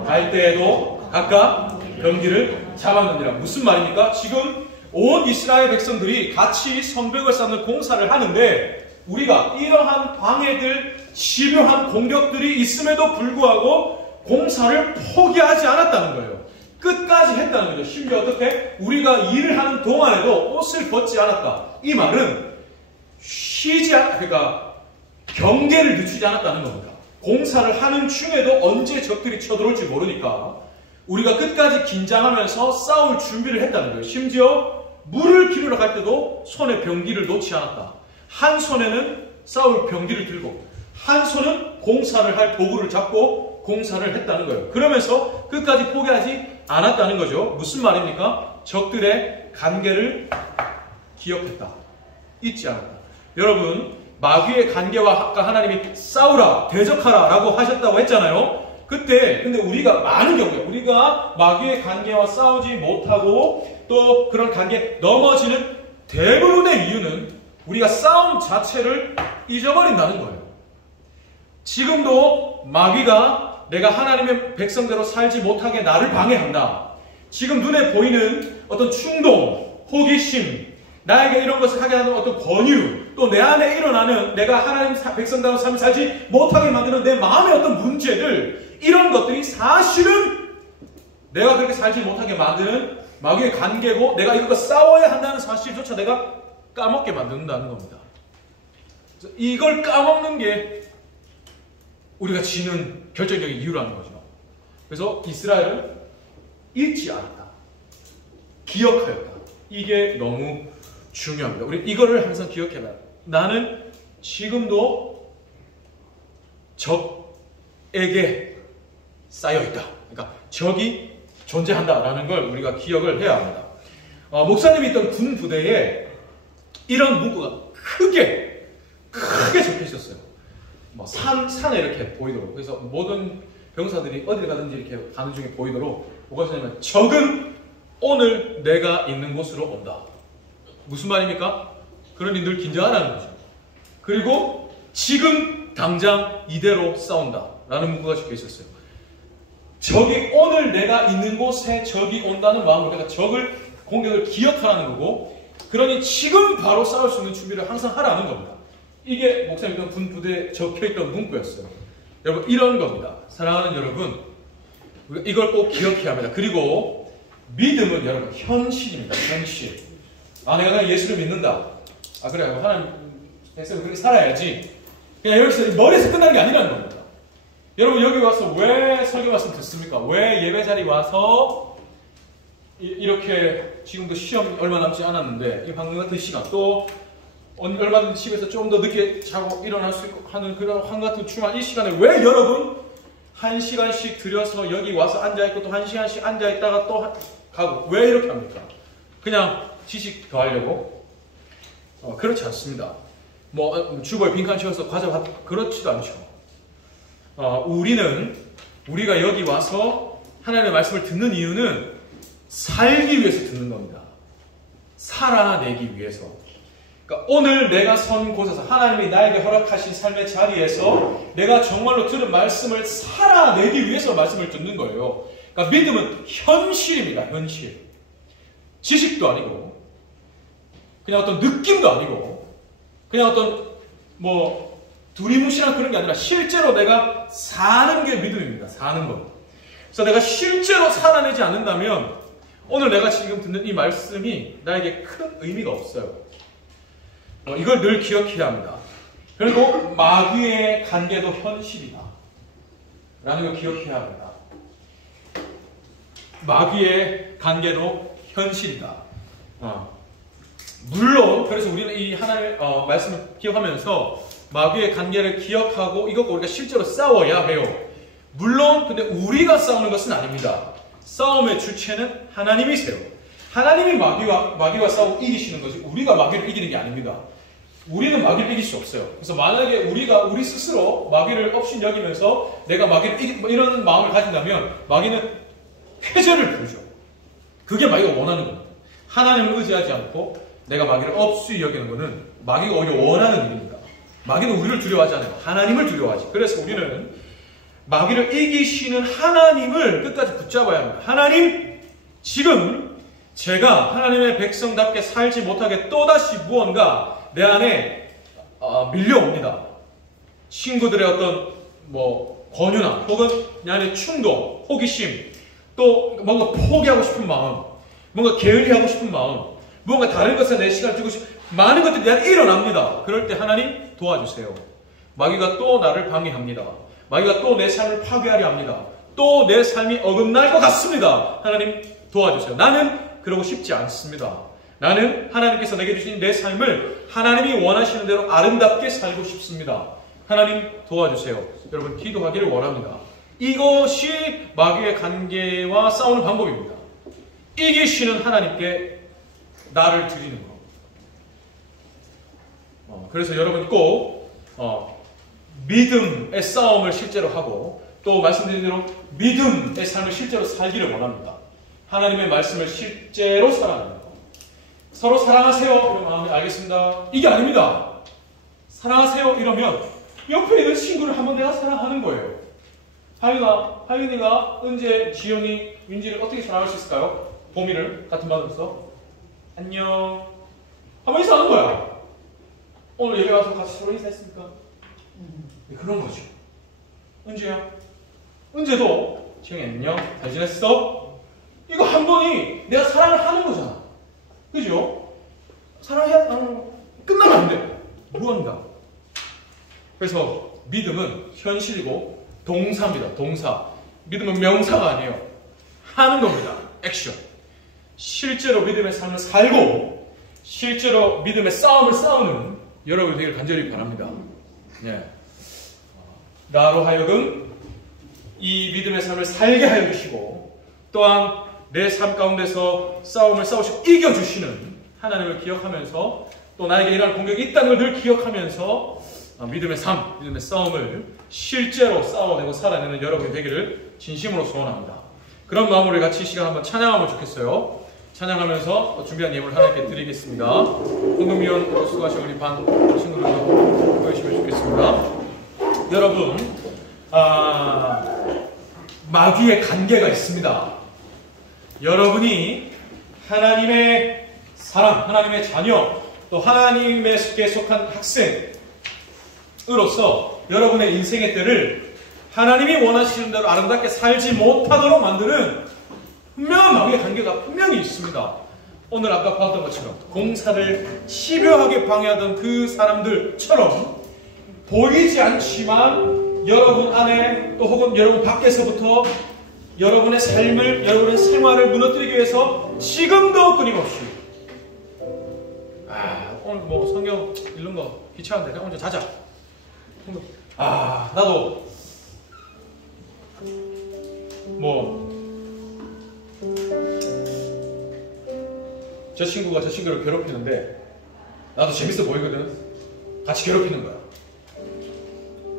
갈 때에도 각각 병기를 잡았느니라. 무슨 말입니까? 지금 온 이스라엘 백성들이 같이 성벽을 쌓는 공사를 하는데 우리가 이러한 방해들, 집요한 공격들이 있음에도 불구하고 공사를 포기하지 않았다는 거예요. 끝까지 했다는 거죠. 심지어 어떻게? 우리가 일을 하는 동안에도 옷을 벗지 않았다. 이 말은 그러니까 경계를 늦추지 않았다는 겁니다. 공사를 하는 중에도 언제 적들이 쳐들어올지 모르니까 우리가 끝까지 긴장하면서 싸울 준비를 했다는 거예요. 심지어 물을 기르러 갈 때도 손에 병기를 놓지 않았다. 한 손에는 싸울 병기를 들고 한 손은 공사를 할 도구를 잡고 공사를 했다는 거예요. 그러면서 끝까지 포기하지 않았다는 거죠. 무슨 말입니까? 적들의 간계를 기억했다. 잊지 않았다. 여러분, 마귀의 간계와 아까 하나님이 싸우라, 대적하라 라고 하셨다고 했잖아요. 근데 우리가 많은 경우에 우리가 마귀의 간계와 싸우지 못하고 또 그런 간계 넘어지는 대부분의 이유는 우리가 싸움 자체를 잊어버린다는 거예요. 지금도 마귀가 내가 하나님의 백성대로 살지 못하게 나를 방해한다. 지금 눈에 보이는 어떤 충동, 호기심, 나에게 이런 것을 하게 하는 어떤 권유, 또 내 안에 일어나는 내가 하나님 백성다운 삶을 살지 못하게 만드는 내 마음의 어떤 문제들, 이런 것들이 사실은 내가 그렇게 살지 못하게 만드는 마귀의 관계고 내가 이것과 싸워야 한다는 사실조차 내가 까먹게 만든다는 겁니다. 이걸 까먹는 게 우리가 지는 결정적인 이유라는 거죠. 그래서 이스라엘은 잊지 않았다. 기억하였다. 이게 너무 중요합니다. 우리 이거를 항상 기억해라. 나는 지금도 적에게 쌓여있다. 그러니까 적이 존재한다라는 걸 우리가 기억을 해야 합니다. 목사님이 있던 군 부대에 이런 문구가 크게 적혀 있었어요. 산에 이렇게 보이도록. 그래서 모든 병사들이 어딜 가든지 이렇게 가는 중에 보이도록 목사님은 적은 오늘 내가 있는 곳으로 온다. 무슨 말입니까? 그러니 늘 긴장하라는 거죠. 그리고 지금 당장 이대로 싸운다 라는 문구가 적혀 있었어요. 적이 오늘 내가 있는 곳에 적이 온다는 마음으로 내가 적을 공격을 기억하라는 거고, 그러니 지금 바로 싸울 수 있는 준비를 항상 하라는 겁니다. 이게 목사님 있던 군 부대에 적혀있던 문구였어요. 여러분, 이런 겁니다. 사랑하는 여러분, 우리가 이걸 꼭 기억해야 합니다. 그리고 믿음은 여러분 현실입니다. 현실. 내가 예수를 믿는다. 그래, 하나님 백성이 그렇게 살아야지. 그냥 여기서 머리에서 끝나는 게 아니라는 겁니다. 여러분, 여기 와서 왜 설교 말씀 듣습니까? 왜 예배 자리 와서 이렇게 지금도 시험 얼마 남지 않았는데 이 방금 같은 시간, 또 얼마든지 집에서 좀 더 늦게 자고 일어날 수 있고 하는 그런 한같은 중요한 이 시간에 왜 여러분 1시간씩 들여서 여기 와서 앉아있고 또 1시간씩 앉아있다가 또 가고 왜 이렇게 합니까? 그냥 지식 더 하려고? 그렇지 않습니다. 주보에 빈칸 채워서 과자 받고 그렇지도 않죠. 우리가 여기 와서 하나님의 말씀을 듣는 이유는 살기 위해서 듣는 겁니다. 살아내기 위해서. 그러니까 오늘 내가 선 곳에서 하나님이 나에게 허락하신 삶의 자리에서 내가 정말로 들은 말씀을 살아내기 위해서 말씀을 듣는 거예요. 그러니까 믿음은 현실입니다. 현실. 지식도 아니고 그냥 어떤 느낌도 아니고 그냥 어떤 두리뭉실한 그런 게 아니라 실제로 내가 사는 게 믿음입니다. 사는 것. 그래서 내가 실제로 살아내지 않는다면 오늘 내가 지금 듣는 이 말씀이 나에게 큰 의미가 없어요. 이걸 늘 기억해야 합니다. 그리고 마귀의 관계도 현실이다 라는 걸 기억해야 합니다. 마귀의 관계도 현실이다. 물론 그래서 우리는 이 하나님의 말씀을 기억하면서 마귀의 관계를 기억하고 이것과 우리가 실제로 싸워야 해요. 물론 근데 우리가 싸우는 것은 아닙니다. 싸움의 주체는 하나님이세요. 하나님이 마귀와 싸우고 이기시는 것이 우리가 마귀를 이기는 게 아닙니다. 우리는 마귀를 이길 수 없어요. 그래서 만약에 우리 스스로 마귀를 업신여기면서 내가 마귀를 뭐 이런 마음을 가진다면 마귀는 패전을 부르죠. 그게 마귀가 원하는 겁니다. 하나님을 의지하지 않고 내가 마귀를 업수히 여기는 것은 마귀가 오히려 원하는 일입니다. 마귀는 우리를 두려워하지 않아요. 하나님을 두려워하지. 그래서 우리는 마귀를 이기시는 하나님을 끝까지 붙잡아야 합니다. 하나님, 지금 제가 하나님의 백성답게 살지 못하게 또다시 무언가 내 안에 밀려옵니다. 친구들의 어떤 권유나 혹은 내 안에 충동, 호기심, 또 뭔가 포기하고 싶은 마음, 뭔가 게을리하고 싶은 마음, 뭔가 다른 것에 내 시간을 주고 싶은 많은 것들이 내 안에 일어납니다. 그럴 때 하나님 도와주세요. 마귀가 또 나를 방해합니다. 마귀가 또 내 삶을 파괴하려 합니다. 또 내 삶이 어긋날 것 같습니다. 하나님 도와주세요. 나는 그러고 싶지 않습니다. 나는 하나님께서 내게 주신 내 삶을 하나님이 원하시는 대로 아름답게 살고 싶습니다. 하나님 도와주세요. 여러분 기도하기를 원합니다. 이것이 마귀의 관계와 싸우는 방법입니다. 이기시는 하나님께 나를 드리는 것. 그래서 여러분 꼭 믿음의 싸움을 실제로 하고 또 말씀드린 대로 믿음의 삶을 실제로 살기를 원합니다. 하나님의 말씀을 실제로 살아가는 것. 서로 사랑하세요 이러면 마음이 알겠습니다. 이게 아닙니다. 사랑하세요 이러면 옆에 있는 친구를 한번 내가 사랑하는 거예요. 하윤이가 은재, 지영이, 윤지를 어떻게 사랑할 수 있을까요? 보미를 같은 마음으로서 안녕 한번 인사하는 거야. 오늘 예배 와서 같이 서로 인사했습니까? 그런 거죠. 은재야, 은재도 지영이 안녕, 잘 지냈어? 이거 한 번이 내가 사랑을 하는 거잖아. 그죠? 사랑해야 끝나면 안 돼. 무언가. 그래서 믿음은 현실이고 동사입니다. 동사. 믿음은 명사가 아니에요. 하는 겁니다. 액션. 실제로 믿음의 삶을 살고 실제로 믿음의 싸움을 싸우는 여러분이 되길 간절히 바랍니다. 예. 나로 하여금 이 믿음의 삶을 살게 하여 주시고 또한 내 삶 가운데서 싸움을 싸우시고 이겨주시는 하나님을 기억하면서 또 나에게 이러한 공격이 있다는 걸 늘 기억하면서 믿음의 삶, 믿음의 싸움을 실제로 싸워내고 살아내는 여러분이 되기를 진심으로 소원합니다. 그런 마음으로 같이 이 시간 한번 찬양하면 좋겠어요. 찬양하면서 준비한 예물을 하나님께 드리겠습니다. 헌금위원 수고하신 우리 반 친구들도 보여주시면 좋겠습니다. 여러분, 마귀의 관계가 있습니다. 여러분이 하나님의 사람, 하나님의 자녀, 또 하나님께 속한 학생으로서 여러분의 인생의 때를 하나님이 원하시는 대로 아름답게 살지 못하도록 만드는 분명한 마귀의 관계가 분명히 있습니다. 오늘 아까 봤던 것처럼 공사를 집요하게 방해하던 그 사람들처럼 보이지 않지만 여러분 안에 또 혹은 여러분 밖에서부터 여러분의 삶을, 여러분의 생활을 무너뜨리기 위해서 지금도 끊임없이 오늘 성경 읽는 거 귀찮은데 그냥 혼자 자자. 나도 저 친구가 저 친구를 괴롭히는데 나도 재밌어 보이거든. 같이 괴롭히는 거야.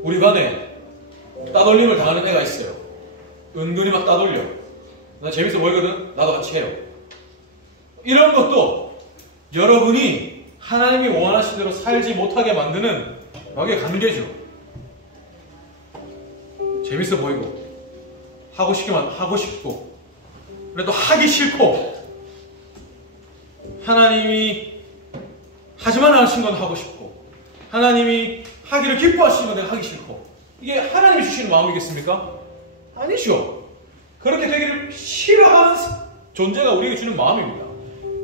우리 반에 따돌림을 당하는 애가 있어요. 은근히 막 따돌려. 나 재밌어 보이거든. 나도 같이 해요. 이런 것도 여러분이 하나님이 원하신 대로 살지 못하게 만드는 마귀의 관계죠. 재밌어 보이고 하고 싶기만 하고 싶고 그래도 하기 싫고 하나님이 하지만 하신 건 하고 싶고 하나님이 하기를 기뻐하시는 건 내가 하기 싫고 이게 하나님이 주시는 마음이겠습니까? 아니죠. 그렇게 되기를 싫어하는 존재가 우리에게 주는 마음입니다.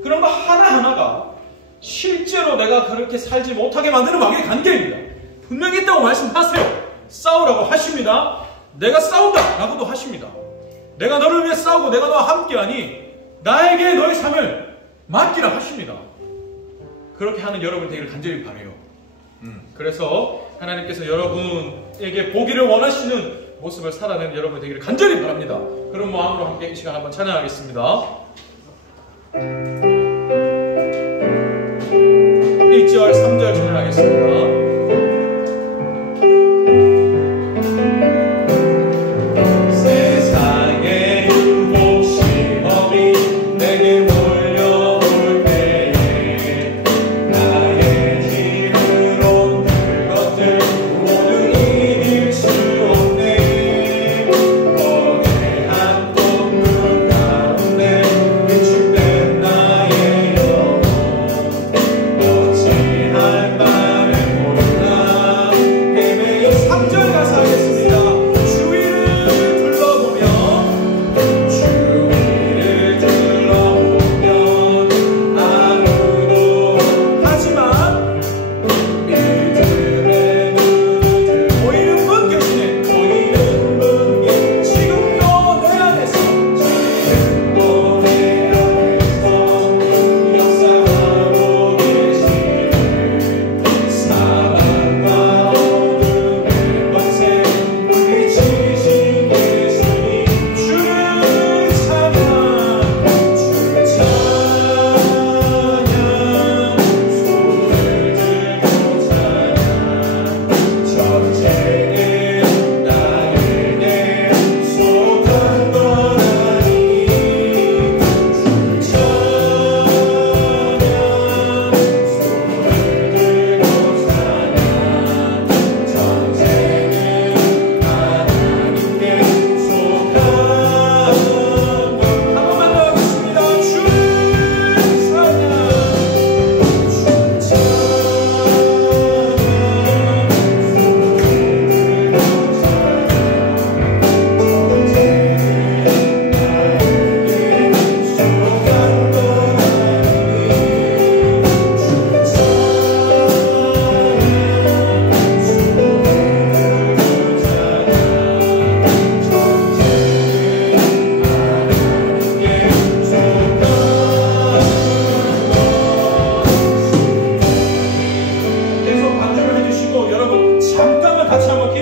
그런 거 하나하나가 실제로 내가 그렇게 살지 못하게 만드는 마귀의 관계입니다. 분명히 있다고 말씀하세요. 싸우라고 하십니다. 내가 싸운다 라고도 하십니다. 내가 너를 위해 싸우고 내가 너와 함께하니 나에게 너의 삶을 맡기라 하십니다. 그렇게 하는 여러분이 되기를 간절히 바라요. 그래서 하나님께서 여러분에게 보기를 원하시는 모습을 살아내는 여러분이 되기를 간절히 바랍니다. 그런 마음으로 함께 이 시간 한번 찬양하겠습니다. 1절, 3절 찬양하겠습니다.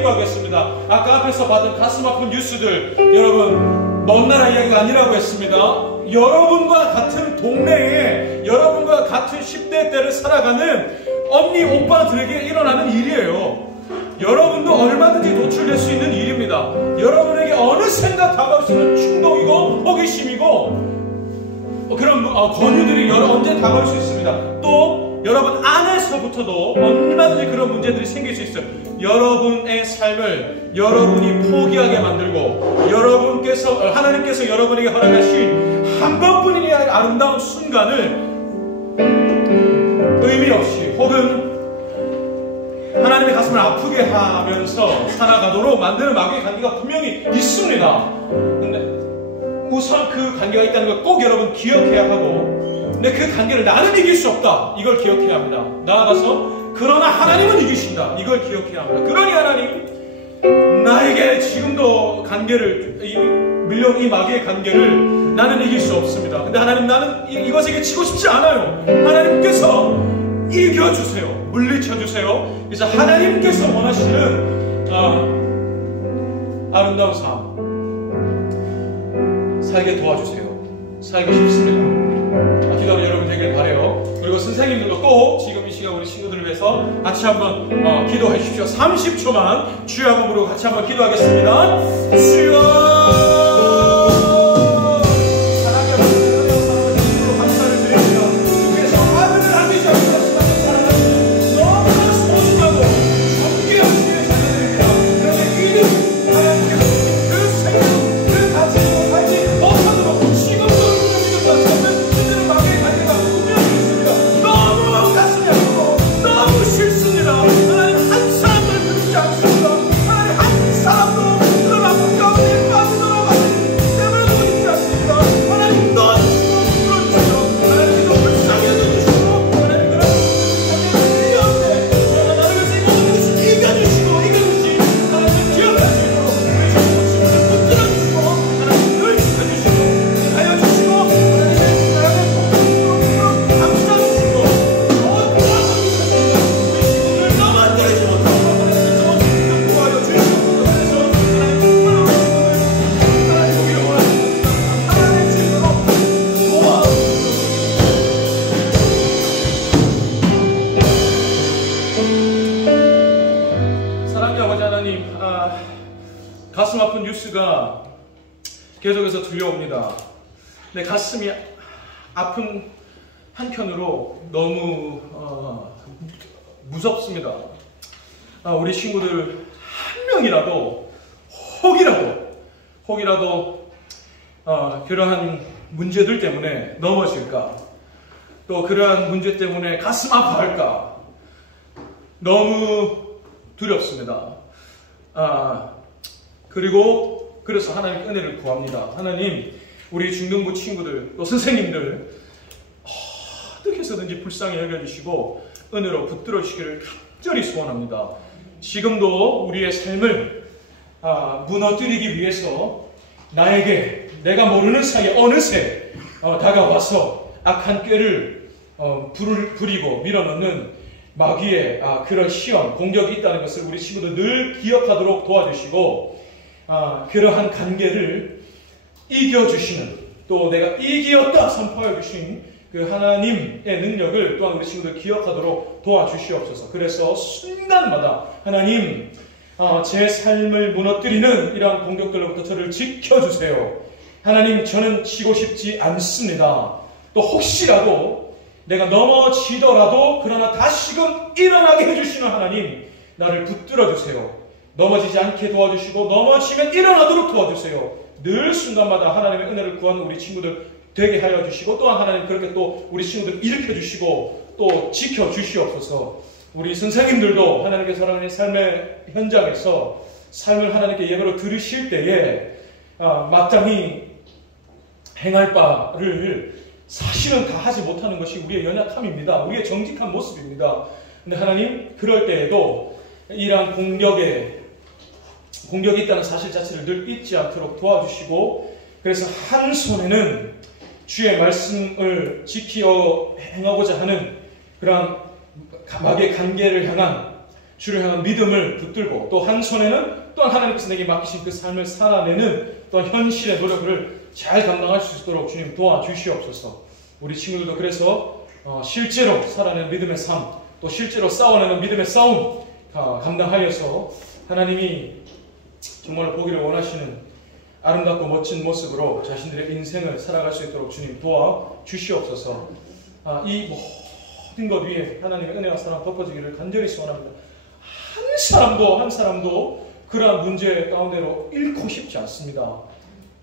기도하겠습니다. 아까 앞에서 받은 가슴 아픈 뉴스들, 여러분 먼 나라 이야기가 아니라고 했습니다. 여러분과 같은 동네에 여러분과 같은 10대 때를 살아가는 언니 오빠들에게 일어나는 일이에요. 여러분도 얼마든지 노출될 수 있는 일입니다. 여러분에게 어느 생각 다가올 수 있는 충동이고 호기심이고 그런 권유들이 언제 다가올 수 있습니다. 또 여러분 안에서부터도 얼마든지 그런 문제들이 생길 수 있어요. 여러분의 삶을 여러분이 포기하게 만들고 하나님께서 여러분에게 허락하신 한 번뿐이니 아름다운 순간을 의미 없이 혹은 하나님의 가슴을 아프게 하면서 살아가도록 만드는 마귀의 관계가 분명히 있습니다. 근데 우선 그 관계가 있다는 걸 꼭 여러분 기억해야 하고, 근데 그 관계를 나는 이길 수 없다, 이걸 기억해야 합니다. 나아가서 그러나 하나님은 이기신다, 이걸 기억해야 합니다. 그러니 하나님, 나에게 지금도 밀려온 이 마귀의 관계를 나는 이길 수 없습니다. 근데 하나님, 나는 이것에게 치고 싶지 않아요. 하나님께서 이겨주세요. 물리쳐주세요. 그래서 하나님께서 원하시는 아름다운 삶 살게 도와주세요. 살고 싶습니다. 기도하는 여러분 되길 바라요. 그리고 선생님들도 꼭 지금 이 시간 우리 친구들을 위해서 같이 한번 기도해 주십시오. 30초만 주여 한번 부르고 같이 한번 기도하겠습니다. 주여, 하나님 한 사람도 뉴스가 계속해서 들려옵니다. 내 가슴이 아픈 한편으로 너무 무섭습니다. 우리 친구들 한 명이라도 혹이라도 그러한 문제들 때문에 넘어질까, 또 그러한 문제 때문에 가슴 아파할까 너무 두렵습니다. 그리고 그래서 하나님 은혜를 구합니다. 하나님, 우리 중등부 친구들 또 선생님들 어떻게 해서든지 불쌍히 여겨주시고 은혜로 붙들어 주시기를 간절히 소원합니다. 지금도 우리의 삶을 무너뜨리기 위해서 나에게 내가 모르는 사이에 어느새 다가와서 악한 꾀를 부리고 밀어넣는 마귀의 그런 시험, 공격이 있다는 것을 우리 친구들 늘 기억하도록 도와주시고, 그러한 관계를 이겨주시는, 또 내가 이기었다 선포해 주신 그 하나님의 능력을 또한 우리 친구들 기억하도록 도와주시옵소서. 그래서 순간마다 하나님, 제 삶을 무너뜨리는 이러한 공격들로부터 저를 지켜주세요. 하나님, 저는 지고 싶지 않습니다. 또 혹시라도 내가 넘어지더라도 그러나 다시금 일어나게 해주시는 하나님, 나를 붙들어 주세요. 넘어지지 않게 도와주시고 넘어지면 일어나도록 도와주세요. 늘 순간마다 하나님의 은혜를 구하는 우리 친구들 되게 하여 주시고, 또한 하나님 그렇게 또 우리 친구들 일으켜 주시고 또 지켜 주시옵소서. 우리 선생님들도 하나님께 사랑하는 삶의 현장에서 삶을 하나님께 예배로 들으실 때에 마땅히 행할 바를 사실은 다 하지 못하는 것이 우리의 연약함입니다. 우리의 정직한 모습입니다. 근데 하나님, 그럴 때에도 이러한 공격이 있다는 사실 자체를 늘 잊지 않도록 도와주시고, 그래서 한 손에는 주의 말씀을 지키어 행하고자 하는 그러한 마귀의 관계를 향한, 주를 향한 믿음을 붙들고, 또 한 손에는 또한 하나님께서 내게 맡기신 그 삶을 살아내는 또한 현실의 노력을 잘 감당할 수 있도록 주님 도와주시옵소서. 우리 친구들도 그래서 실제로 살아내는 믿음의 삶, 또 실제로 싸워내는 믿음의 싸움 감당하여서 하나님이 정말 보기를 원하시는 아름답고 멋진 모습으로 자신들의 인생을 살아갈 수 있도록 주님 도와주시옵소서. 이 모든 것 위에 하나님의 은혜와 사랑 덮어지기를 간절히 소원합니다. 한 사람도 그러한 문제 가운데로 잃고 싶지 않습니다.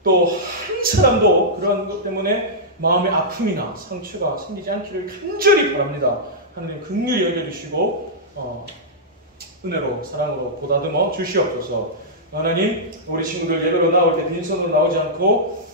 또 한 사람도 그러한 것 때문에 마음의 아픔이나 상처가 생기지 않기를 간절히 바랍니다. 하나님 긍휼히 여겨주시고 은혜로 사랑으로 보다듬어 주시옵소서. 하나님, 우리 친구들 예배로 나올 때 빈손으로 나오지 않고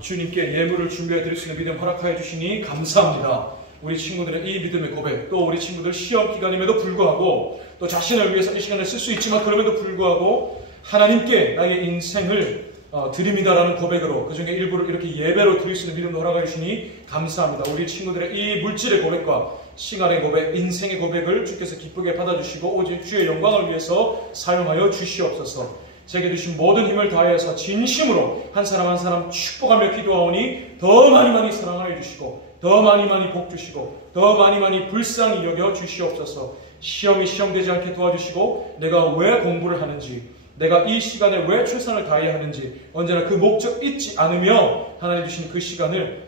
주님께 예물을 준비해 드릴 수 있는 믿음 허락하여 주시니 감사합니다. 우리 친구들의 이 믿음의 고백, 또 우리 친구들 시험 기간임에도 불구하고 또 자신을 위해서 이 시간을 쓸 수 있지만 그럼에도 불구하고 하나님께 나의 인생을 드립니다라는 고백으로 그 중에 일부를 이렇게 예배로 드릴 수 있는 믿음도 허락하여 주시니 감사합니다. 우리 친구들의 이 물질의 고백과 시간의 고백, 인생의 고백을 주께서 기쁘게 받아주시고 오직 주의 영광을 위해서 사용하여 주시옵소서. 제게 주신 모든 힘을 다해서 진심으로 한 사람 한 사람 축복하며 기도하오니 더 많이 사랑하여 주시고 더 많이 복 주시고 더 많이 불쌍히 여겨 주시옵소서. 시험이 시험되지 않게 도와주시고 내가 왜 공부를 하는지, 내가 이 시간에 왜 최선을 다해야 하는지 언제나 그 목적 잊지 않으며 하나님 주신 그 시간을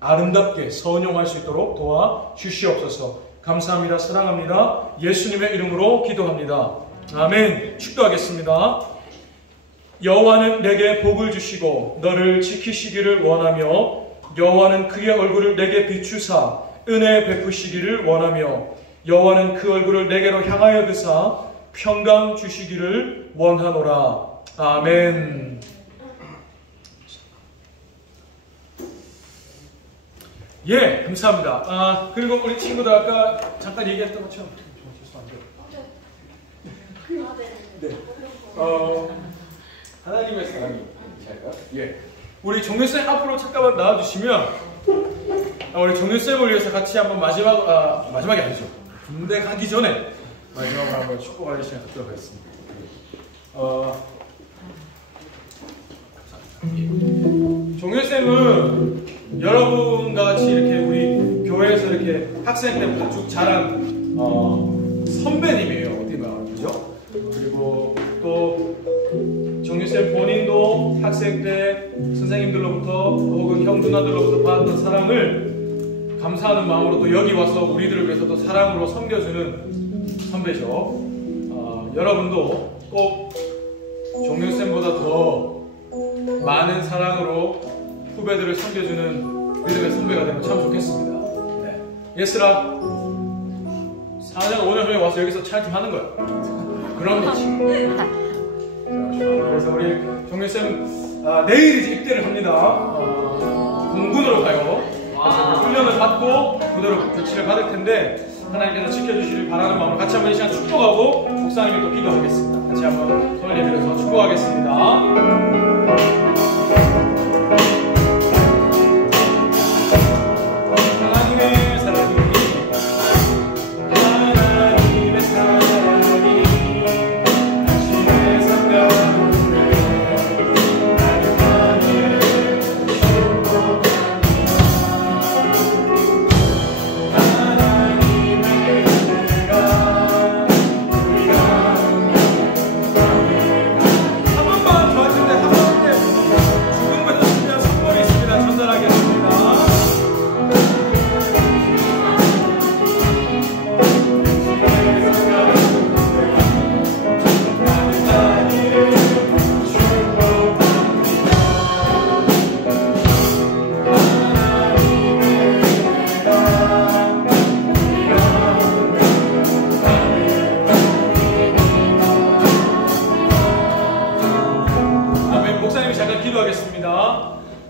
아름답게 선용할 수 있도록 도와주시옵소서. 감사합니다. 사랑합니다. 예수님의 이름으로 기도합니다. 아멘. 축도하겠습니다. 여호와는 내게 복을 주시고 너를 지키시기를 원하며 여호와는 그의 얼굴을 내게 비추사 은혜 베푸시기를 원하며 여호와는 그 얼굴을 내게로 향하여 드사 평강 주시기를 원하노라. 아멘. 예, 감사합니다. 그리고 우리 친구들 아까 잠깐 얘기했던 것처럼 네. 하나님의 사랑이 잘까? 예. 우리 종료쌤 앞으로 잠깐만 나와주시면 우리 종료쌤을 위해서 같이 한번 마지막이 아니죠. 군대 가기 전에 마지막으로 한번 축복하는 시간 갖도록 하겠습니다. 종료쌤은 여러분과 같이 이렇게 우리 교회에서 이렇게 학생 때부터 쭉 자란 선배님이에요. 어떻게 말하면 그죠? 그리고 또 종료쌤 본인도 학생 때 선생님들로부터 혹은 형 누나들로부터 받았던 사랑을 감사하는 마음으로 또 여기 와서 우리들을 위해서 또 사랑으로 섬겨주는 선배죠. 여러분도 꼭 종윤쌤보다 더 많은 사랑으로 후배들을 섬겨주는 믿음의 선배가 되면 참 좋겠습니다. 네. 예슬아, 4년, 5년 전에 와서 여기서 차이팀 하는 거야. 그런 거지. 그래서 우리 종윤쌤 내일 이제 입대를 합니다. 공군으로 가요. 그래서 훈련을 받고 그대로 조치를 받을 텐데 하나님께서 지켜주시길 바라는 마음으로 같이 한번 이 시간 축복하고 목사님이 또 기도하겠습니다. 같이 한번 손을 내밀어서 축복하겠습니다.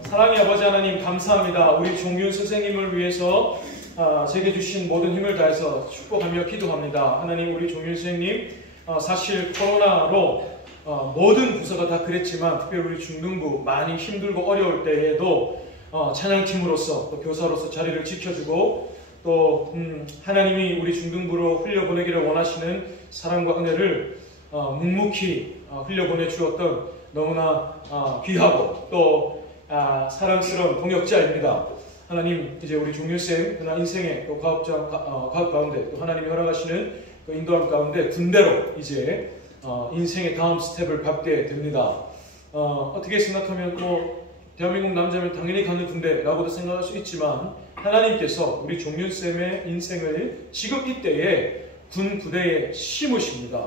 사랑의 아버지 하나님 감사합니다. 우리 종윤 선생님을 위해서 제게 주신 모든 힘을 다해서 축복하며 기도합니다. 하나님, 우리 종윤 선생님 사실 코로나로 모든 부서가 다 그랬지만 특별히 우리 중등부 많이 힘들고 어려울 때에도 찬양팀으로서 또 교사로서 자리를 지켜주고 또 하나님이 우리 중등부로 흘려보내기를 원하시는 사랑과 은혜를 묵묵히 흘려보내 주었던 너무나 귀하고 또 사랑스러운 동역자입니다. 하나님, 이제 우리 종윤쌤 그날 인생의 또 가업 가운데 또 하나님이 허락하시는 그 인도함 가운데 군대로 이제 인생의 다음 스텝을 밟게 됩니다. 어떻게 생각하면 뭐 대한민국 남자면 당연히 가는 군대라고도 생각할 수 있지만 하나님께서 우리 종윤쌤의 인생을 지금 이때에 군 부대에 심으십니다.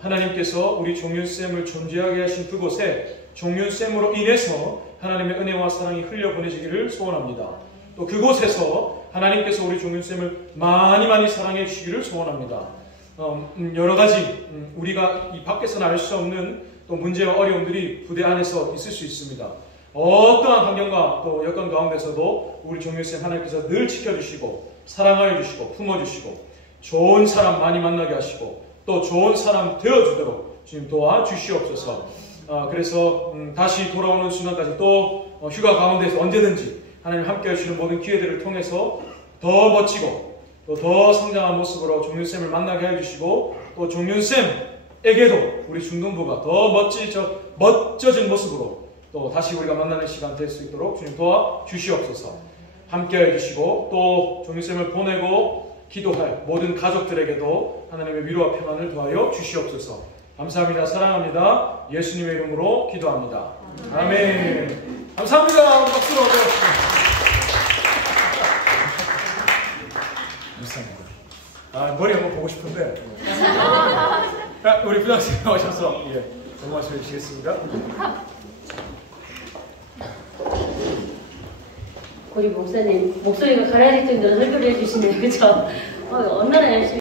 하나님께서 우리 종윤쌤을 존재하게 하신 그곳에 종윤쌤으로 인해서 하나님의 은혜와 사랑이 흘려보내지기를 소원합니다. 또 그곳에서 하나님께서 우리 종윤쌤을 많이 사랑해 주시기를 소원합니다. 여러 가지 우리가 이 밖에서는 알 수 없는 또 문제와 어려움들이 부대 안에서 있을 수 있습니다. 어떠한 환경과 또 여건 가운데서도 우리 종윤쌤 하나님께서 늘 지켜주시고 사랑하여 주시고 품어주시고 좋은 사람 많이 만나게 하시고 또 좋은 사람 되어주도록 주님 도와주시옵소서. 그래서 다시 돌아오는 순간까지 또 휴가 가운데서 언제든지 하나님 함께 해주시는 모든 기회들을 통해서 더 멋지고 또 더 성장한 모습으로 종윤쌤을 만나게 해주시고 또 종윤쌤에게도 우리 중등부가 더 멋져진 모습으로 또 다시 우리가 만나는 시간 될 수 있도록 주님 도와주시옵소서. 함께 해주시고 또 종윤쌤을 보내고 기도할 모든 가족들에게도 하나님의 위로와 평안을 더하여 주시옵소서. 감사합니다. 사랑합니다. 예수님의 이름으로 기도합니다. 아멘. 감사합니다. 박수로 얻어주십시오. 머리 한번 보고 싶은데 우리 부장님 나오셔서 너무 말씀해 주시겠습니다. 우리 목사님 목소리가 가라앉을 정도로 설교를 해주시네요. 그죠? 얼마나 열심히